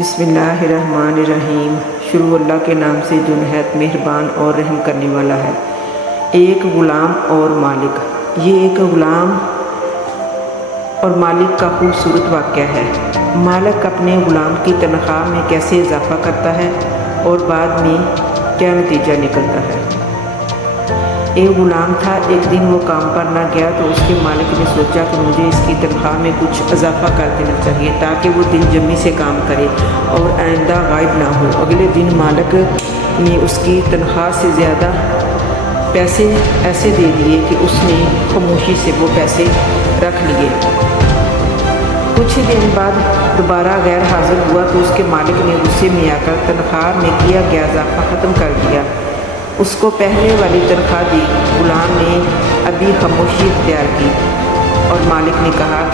بسم اللہ الرحمن الرحیم۔ شروع اللہ کے نام سے جو نہایت مہربان اور رحم کرنے والا ہے۔ ایک غلام اور مالک۔ یہ ایک غلام اور مالک کا خوبصورت واقعہ ہے۔ مالک اپنے غلام کی تنخواہ میں کیسے اضافہ کرتا ہے اور بعد میں کیا نتیجہ نکلتا ہے۔ ایک غلام تھا، ایک دن وہ کام پر نہ گیا تو اس کے مالک نے سوچا کہ مجھے اس کی تنخواہ میں کچھ اضافہ کر دینا چاہیے تاکہ وہ دل جمی سے کام کرے اور آئندہ غائب نہ ہو۔ اگلے دن مالک نے اس کی تنخواہ سے زیادہ پیسے ایسے دے دیے کہ اس نے خاموشی سے وہ پیسے رکھ لیے۔ کچھ دن بعد دوبارہ غیر حاضر ہوا تو اس کے مالک نے غصے میں آ کر تنخواہ میں کیا گیا اضافہ ختم کر دیا۔ اس کو پہلے والی تنخواہ دی۔ غلام نے ابھی خاموشی اختیار کی اور مالک نے کہا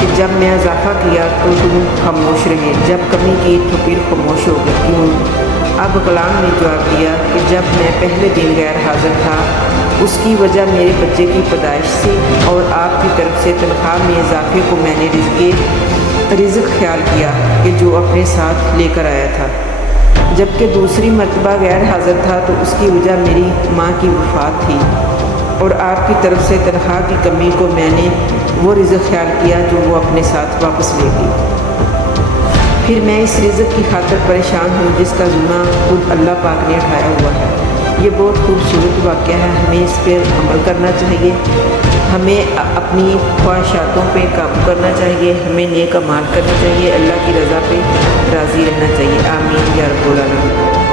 کہ جب میں اضافہ کیا تو تم خاموش رہے، جب کمی کی تو پھر خاموش ہو گئے کیوں؟ اب غلام نے جواب دیا کہ جب میں پہلے دن غیر حاضر تھا اس کی وجہ میرے بچے کی پیدائش سے اور آپ کی طرف سے تنخواہ میں اضافے کو میں نے رزق خیال کیا کہ جو اپنے ساتھ لے کر آیا تھا، جبکہ دوسری مرتبہ غیر حاضر تھا تو اس کی وجہ میری ماں کی وفات تھی اور آپ کی طرف سے تنخواہ کی کمی کو میں نے وہ رزق خیال کیا جو وہ اپنے ساتھ واپس لے گئی۔ پھر میں اس رزق کی خاطر پریشان ہوں جس کا ذمہ خود اللہ پاک نے اٹھایا ہوا ہے۔ یہ بہت خوبصورت واقعہ ہے، ہمیں اس پہ عمل کرنا چاہیے، ہمیں اپنی خواہشاتوں پہ قابو کرنا چاہیے، ہمیں نیک اعمال کرنا چاہیے، اللہ کی رضا پہ راضی رہنا چاہیے۔ آمین یا رب العالمین۔